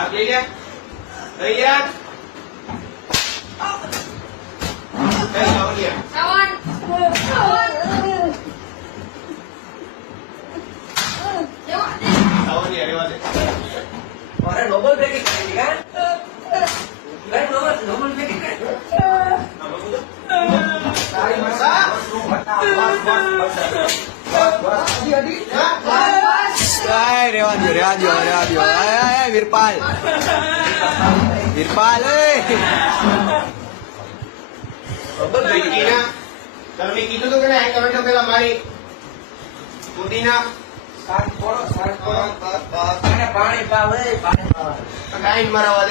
आप ले लिया भैया Orang double packet kan? Kan double packet kan? Cari masa. રેવાજો Veerpal Veerpal તમે કીધું તું કે ના ટમેટો પેલા મારી પુદીના પાણી પાવ પાણી પાવ કાઈ મરાવા દેવ